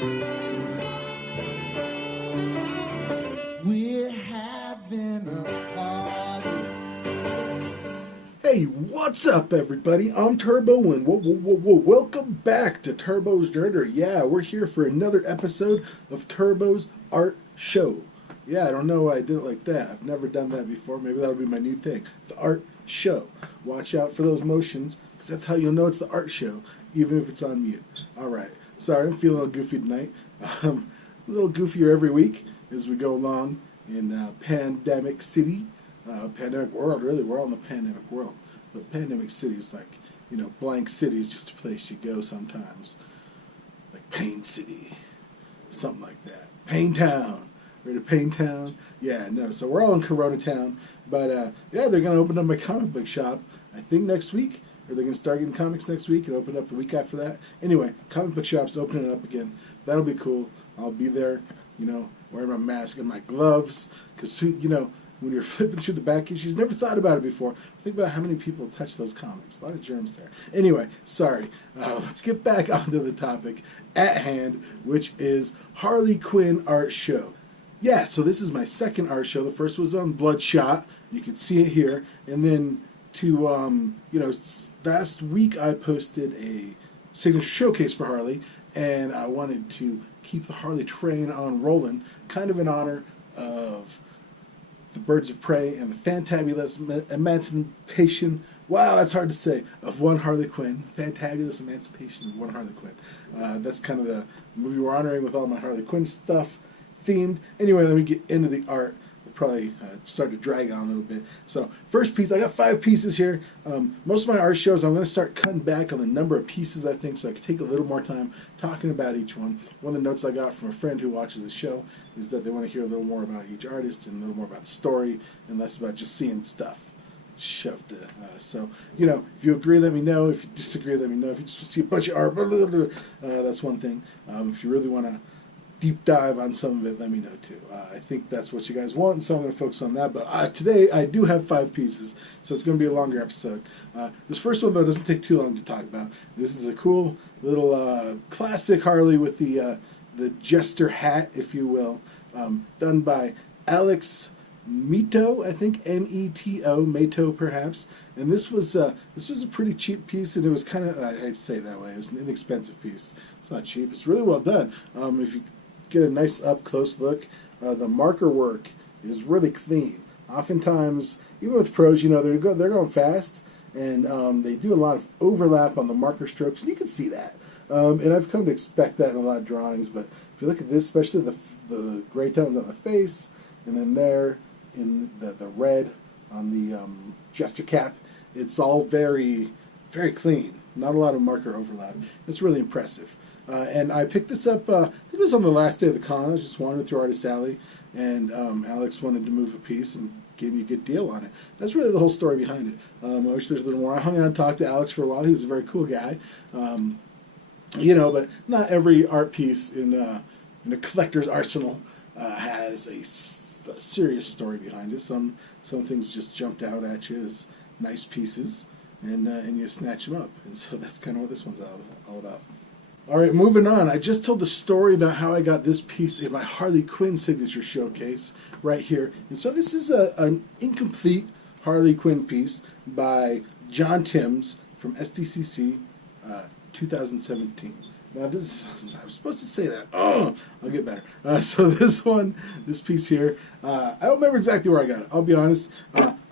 We're having a party. Hey, what's up, everybody? I'm Turbo, and welcome back to Turbo's Nerdery. Yeah, we're here for another episode of Turbo's Art Show. Yeah, I don't know why I did it like that. I've never done that before. Maybe that'll be my new thing. The Art Show. Watch out for those motions, because that's how you'll know it's the Art Show, even if it's on mute. Alright, sorry, I'm feeling a little goofy tonight. A little goofier every week as we go along in Pandemic City. Pandemic world, really. We're all in the pandemic world. But Pandemic City is like, blank city is just a place you go sometimes. Like Pain City. Something like that. Pain Town. Ready to Pain Town? Yeah, no. So we're all in Corona Town. But, yeah, they're going to open up my comic book shop, I think next week. Or they're going to start getting comics next week and open up the week after that. Anyway, comic book shop's opening up again. That'll be cool. I'll be there, wearing my mask and my gloves. Because, when you're flipping through the back issues, never thought about it before. Think about how many people touch those comics. A lot of germs there. Anyway, sorry. Let's get back onto the topic at hand, which is Harley Quinn art show. Yeah, so this is my second art show. The first was on Bloodshot. You can see it here. And then last week I posted a signature showcase for Harley, and I wanted to keep the Harley train on rolling, kind of in honor of the Birds of Prey and the Fantabulous Emancipation. Wow, that's hard to say. Of one Harley Quinn. Fantabulous Emancipation of one Harley Quinn. That's kind of the movie we're honoring with all my Harley Quinn stuff themed. Anyway, let me get into the art. We'll probably start to drag on a little bit. So, first piece, I got 5 pieces here. Most of my art shows, I'm going to start cutting back on the number of pieces, I think, so I can take a little more time talking about each one. One of the notes I got from a friend who watches the show is that they want to hear a little more about each artist and a little more about the story and less about just seeing stuff shoved in. So, if you agree, let me know. If you disagree, let me know. If you just see a bunch of art, that's one thing. If you really want to deep dive on some of it, let me know too. I think that's what you guys want, and so I'm going to focus on that. But today I do have 5 pieces, so it's going to be a longer episode. This first one, though, doesn't take too long to talk about. This is a cool little classic Harley with the Jester Hat, if you will, done by Alex Meto, I think, M-E-T-O, Meto perhaps. And this was a pretty cheap piece, and it was kind of, I hate to say it that way, it was an inexpensive piece. It's not cheap. It's really well done. If you get a nice up-close look, the marker work is really clean. Oftentimes, even with pros, they're going fast, and they do a lot of overlap on the marker strokes, and you can see that. And I've come to expect that in a lot of drawings, but if you look at this, especially the gray tones on the face, and then there in the red on the Jester cap, it's all very, very clean. Not a lot of marker overlap. It's really impressive. And I picked this up, I think it was on the last day of the con. I was just wandering through Artist Alley, and Alex wanted to move a piece and gave me a good deal on it. That's really the whole story behind it. I wish there's a little more. I hung out and talked to Alex for a while. He was a very cool guy. But not every art piece in a collector's arsenal has a serious story behind it. Some things just jumped out at you as nice pieces, and you snatch them up. And so that's kind of what this one's all about. All right, moving on. I just told the story about how I got this piece in my Harley Quinn signature showcase right here. And so this is an incomplete Harley Quinn piece by John Timms from SDCC 2017. Now I was supposed to say that. Oh, I'll get better. So this piece here, I don't remember exactly where I got it. I'll be honest.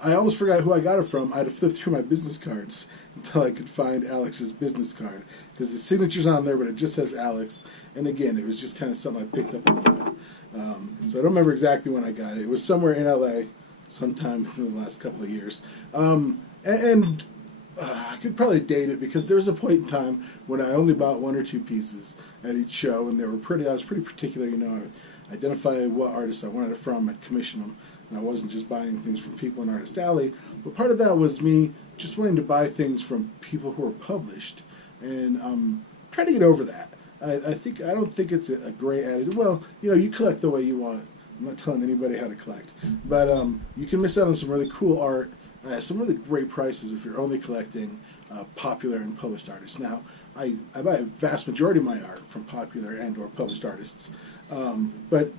I almost forgot who I got it from. I had to flip through my business cards until I could find Alex's business card, because the signature's on there, but it just says Alex. And again, it was just kind of something I picked up a little bit. So I don't remember exactly when I got it. It was somewhere in LA, sometime in the last couple of years. I could probably date it, because there was a point in time when I only bought 1 or 2 pieces at each show, and I was pretty particular. I would identify what artist I wanted it from, I'd commission them, and I wasn't just buying things from people in Artist Alley. But part of that was me just wanting to buy things from people who are published, and try to get over that. I don't think it's a great attitude. Well, you collect the way you want. I'm not telling anybody how to collect, but you can miss out on some really cool art. Some really great prices if you're only collecting popular and published artists. Now, I buy a vast majority of my art from popular and or published artists. But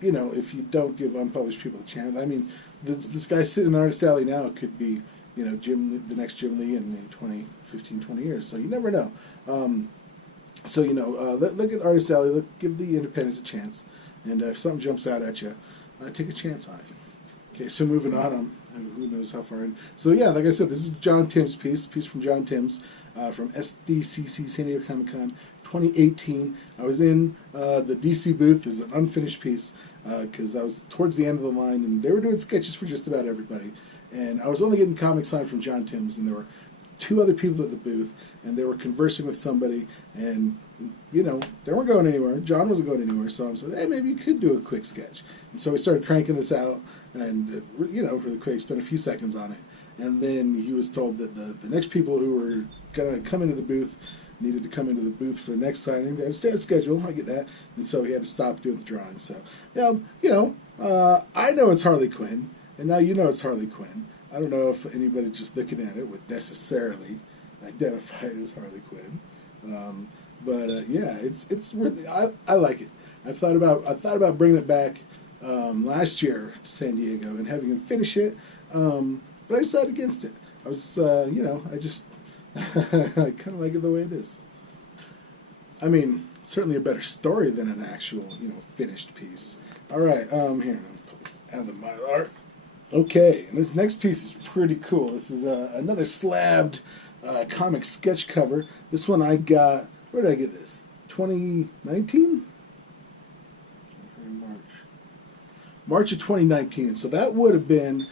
if you don't give unpublished people a chance, I mean, this guy sitting in Artist Alley now could be, the next Jim Lee in 20 years. So you never know. Look at Artist Alley. Give the independents a chance. And if something jumps out at you, take a chance on it. Okay, so moving on. Who knows how far in. So yeah, like I said, this is John Tim's piece from John Tim's from SDCC San Diego Comic Con 2018. I was in the DC booth. It's an unfinished piece because I was towards the end of the line, and they were doing sketches for just about everybody. And I was only getting comic signed from John Tim's, and there were 2 other people at the booth, and they were conversing with somebody, and they weren't going anywhere. John wasn't going anywhere, so I said, hey, maybe you could do a quick sketch. And so we started cranking this out, and really quick, spent a few seconds on it. And then he was told that the next people who were going to come into the booth needed to come into the booth for the next signing. They had to stay on schedule, I get that. And so he had to stop doing the drawing. So, I know it's Harley Quinn, and now you know it's Harley Quinn. I don't know if anybody just looking at it would necessarily identify it as Harley Quinn. It's worth it. I like it. I thought about bringing it back last year to San Diego and having him finish it, but I decided against it. I was, I just I kind of like it the way it is. I mean, certainly a better story than an actual, finished piece. All right, here, I'm gonna put this out of the Mylar. Okay, and this next piece is pretty cool. This is another slabbed comic sketch cover. This one I got, where did I get this? 2019? March of 2019. So that would have been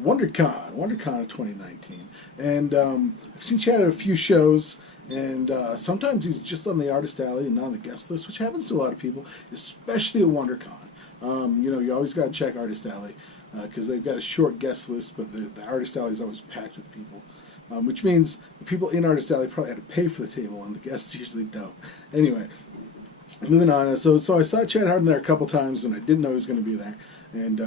WonderCon of 2019. And I've seen Chad at a few shows, and sometimes he's just on the Artist Alley and not on the guest list, which happens to a lot of people, especially at WonderCon. You always got to check Artist Alley because they've got a short guest list, but the Artist Alley is always packed with people. Which means the people in Artist Alley probably had to pay for the table, and the guests usually don't. Anyway, moving on. So I saw Chad Hardin there a couple times when I didn't know he was going to be there, and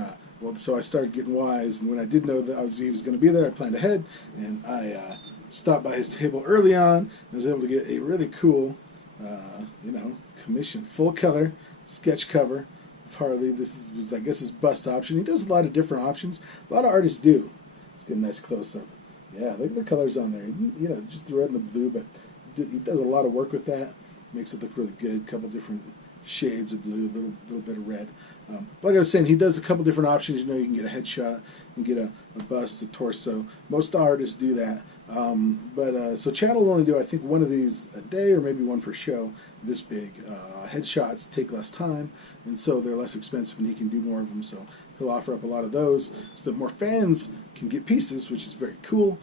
so I started getting wise. And when I did know that he was going to be there, I planned ahead, and I stopped by his table early on. And I was able to get a really cool, commissioned full color sketch cover of Harley. This was, I guess, his bust option. He does a lot of different options. A lot of artists do. Let's get a nice close up. Yeah, look at the colors on there. Just the red and the blue, but he does a lot of work with that. Makes it look really good. A couple different shades of blue, a little bit of red. Like I was saying, he does a couple different options. You can get a headshot, you can get a bust, a torso. Most artists do that. So Chad will only do, I think, one of these a day or maybe one per show this big. Headshots take less time, and so they're less expensive, and he can do more of them. So he'll offer up a lot of those so that more fans can get pieces, which is very cool.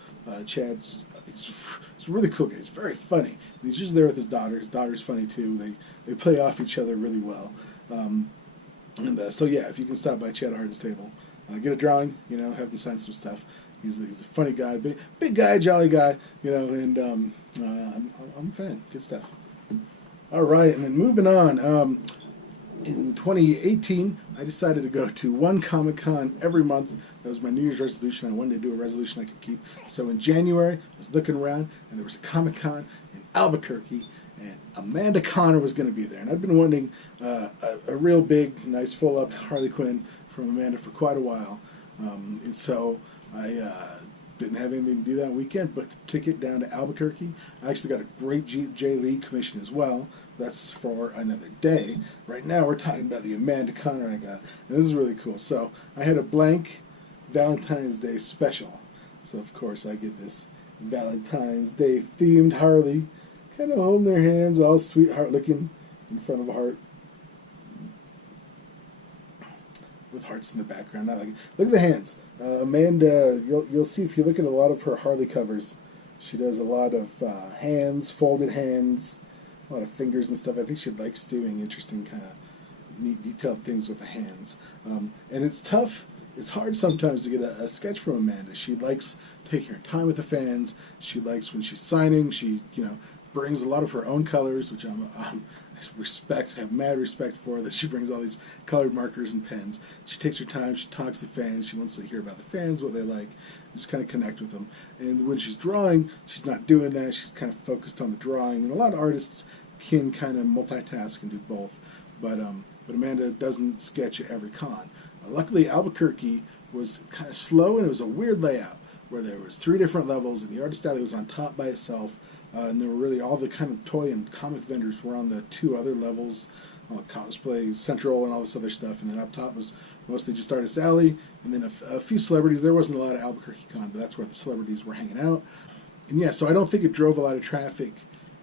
Chad's it's a really cool guy. He's very funny. And he's usually there with his daughter. His daughter's funny too. They play off each other really well. So yeah, if you can stop by Chad Hardin's table, get a drawing, have him sign some stuff. He's a funny guy, big guy, jolly guy, and I'm a fan. Good stuff. All right, and then moving on. In 2018, I decided to go to one Comic-Con every month. That was my New Year's resolution. I wanted to do a resolution I could keep. So in January, I was looking around, and there was a Comic-Con in Albuquerque, and Amanda Connor was going to be there. And I'd been wanting a real big, nice, full-up Harley Quinn from Amanda for quite a while. And so I didn't have anything to do that weekend, booked a ticket down to Albuquerque. I actually got a great J. Lee commission as well. That's for another day. Right now we're talking about the Amanda Connor I got. And this is really cool. So I had a blank Valentine's Day special. So of course I get this Valentine's Day themed Harley, kind of holding their hands, all sweetheart looking in front of a heart. With hearts in the background. I like it. Look at the hands. Amanda, you'll see if you look at a lot of her Harley covers, she does a lot of hands, folded hands, a lot of fingers and stuff. I think she likes doing interesting kind of neat detailed things with the hands. And it's tough. It's hard sometimes to get a sketch from Amanda. She likes taking her time with the fans. She likes when she's signing. She brings a lot of her own colors, which I'm have mad respect for her, that she brings all these colored markers and pens. She takes her time, she talks to fans, she wants to hear about the fans, what they like, just kind of connect with them. And when she's drawing, she's not doing that, she's kind of focused on the drawing. And a lot of artists can kind of multitask and do both, but Amanda doesn't sketch at every con. Luckily, Albuquerque was kind of slow, and it was a weird layout where there was 3 different levels, and the artist alley was on top by itself, and there were really all the kind of toy and comic vendors were on the 2 other levels, cosplay central and all this other stuff, and then up top was mostly just artist alley, and then a few celebrities. There wasn't a lot of Albuquerque con, but that's where the celebrities were hanging out. And yeah, so I don't think it drove a lot of traffic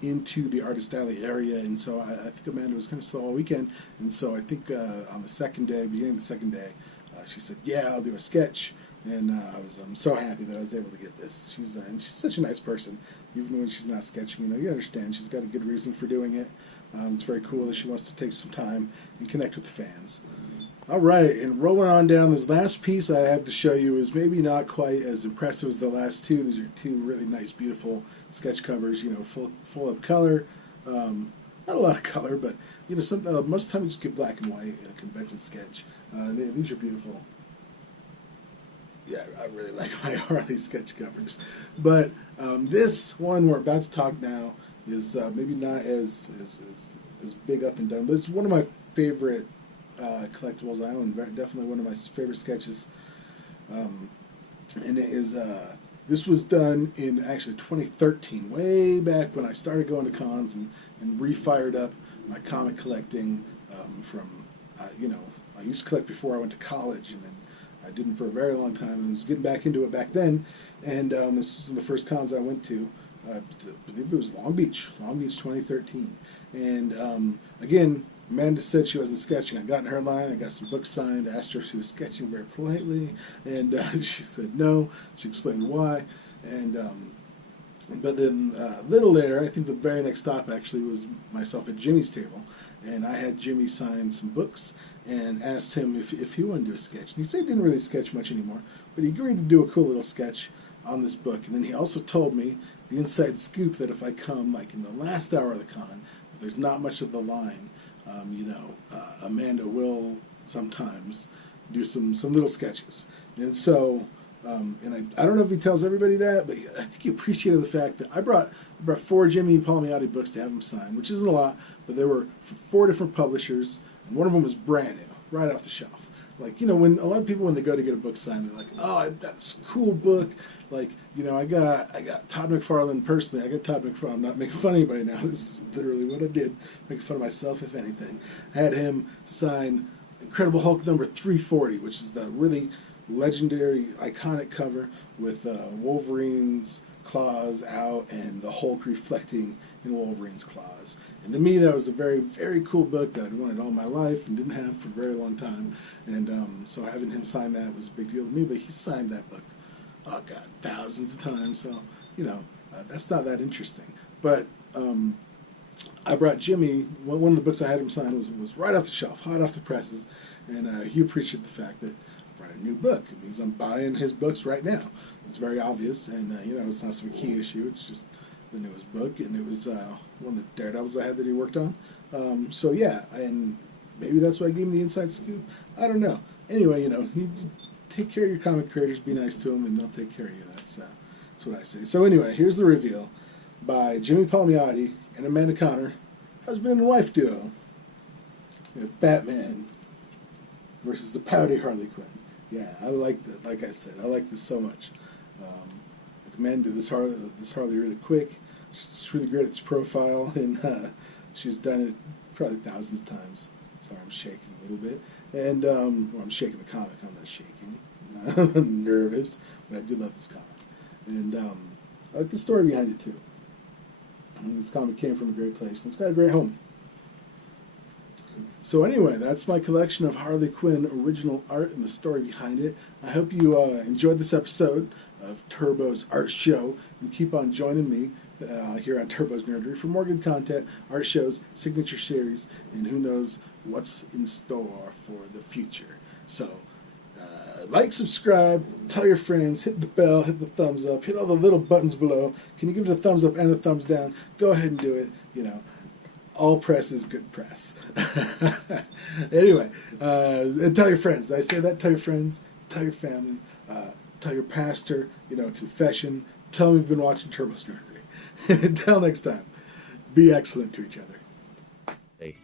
into the artist alley area, and so I think Amanda was kind of slow all weekend, and so I think on the second day, beginning of the second day, she said, "Yeah, I'll do a sketch," and I'm so happy that I was able to get this. And she's such a nice person, even when she's not sketching. You understand she's got a good reason for doing it. It's very cool that she wants to take some time and connect with the fans. All right, and rolling on down, this last piece I have to show you is maybe not quite as impressive as the last 2. These are 2 really nice, beautiful sketch covers, full of color. Not a lot of color, but most of the time you just get black and white in a convention sketch. These are beautiful. Yeah, I really like my Harley sketch covers. But this one we're about to talk now is maybe not as big up and done, but it's one of my favorite collectibles. I own definitely one of my favorite sketches, and it is this was done in actually 2013, way back when I started going to cons and refired up my comic collecting I used to collect before I went to college, and then I didn't for a very long time, and was getting back into it back then. And this was one of the first cons I went to. I believe it was Long Beach 2013. And again, Amanda said she wasn't sketching. I got in her line, I got some books signed, asked her if she was sketching very politely, and she said no. She explained why. And but then a little later, I think the very next stop actually was myself at Jimmy's table, and I had Jimmy sign some books and asked him if he wanted to do a sketch. And he said he didn't really sketch much anymore, but he agreed to do a cool little sketch on this book. And then he also told me the inside scoop that if I come like in the last hour of the con, if there's not much of the line, Amanda will sometimes do some little sketches. And so, and I don't know if he tells everybody that, but I think he appreciated the fact that I brought 4 Jimmy Palmiotti books to have him sign, which isn't a lot, but they were from 4 different publishers, and one of them was brand new, right off the shelf. Like, when a lot of people, when they go to get a book signed, they're like, "Oh, I've got this cool book." Like, I got Todd McFarlane personally. I got Todd McFarlane. I'm not making fun of anybody now. This is literally what I did, making fun of myself, if anything. I had him sign Incredible Hulk number 340, which is the really legendary, iconic cover with Wolverine's claws out and the Hulk reflecting in Wolverine's claws. And to me, that was a very, very cool book that I'd wanted all my life and didn't have for a very long time. And so having him sign that was a big deal to me. But he signed that book, oh God, thousands of times. So, that's not that interesting. But I brought Jimmy, one of the books I had him sign was right off the shelf, hot off the presses. And he appreciated the fact that I brought a new book. It means I'm buying his books right now. It's very obvious. And, it's not some key issue. It's just the newest book, and it was one of the Daredevils I had that he worked on. So yeah, and maybe that's why I gave him the inside scoop. I don't know. Anyway, you take care of your comic creators, be nice to them, and they'll take care of you. That's what I say. So anyway, here's the reveal by Jimmy Palmiotti and Amanda Connor, husband and wife duo. Batman versus the pouty Harley Quinn. Yeah, I like that. Like I said, I like this so much. Amanda did this Harley really quick. She's really great at its profile, and she's done it probably thousands of times. Sorry, I'm shaking a little bit. And I'm shaking the comic. I'm not shaking. I'm nervous, but I do love this comic. And I like the story behind it, too. This comic came from a great place, and it's got a great home. So anyway, that's my collection of Harley Quinn original art and the story behind it. I hope you enjoyed this episode of Turbo's Art Show, and keep on joining me here on Turbo's Nerdery for more good content, art shows, signature series, and who knows what's in store for the future. So, like, subscribe, tell your friends, hit the bell, hit the thumbs up, hit all the little buttons below. Can you give it a thumbs up and a thumbs down? Go ahead and do it. all press is good press. Anyway, and tell your friends. Did I say that? Tell your friends. Tell your family. Tell your pastor. Confession. Tell them you've been watching Turbo's Nerdery. Until next time, be excellent to each other. Hey,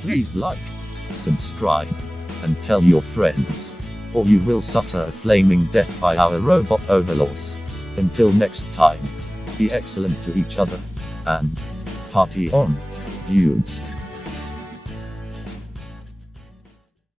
please like, subscribe, and tell your friends, or you will suffer a flaming death by our robot overlords. Until next time, be excellent to each other, and party on, dudes.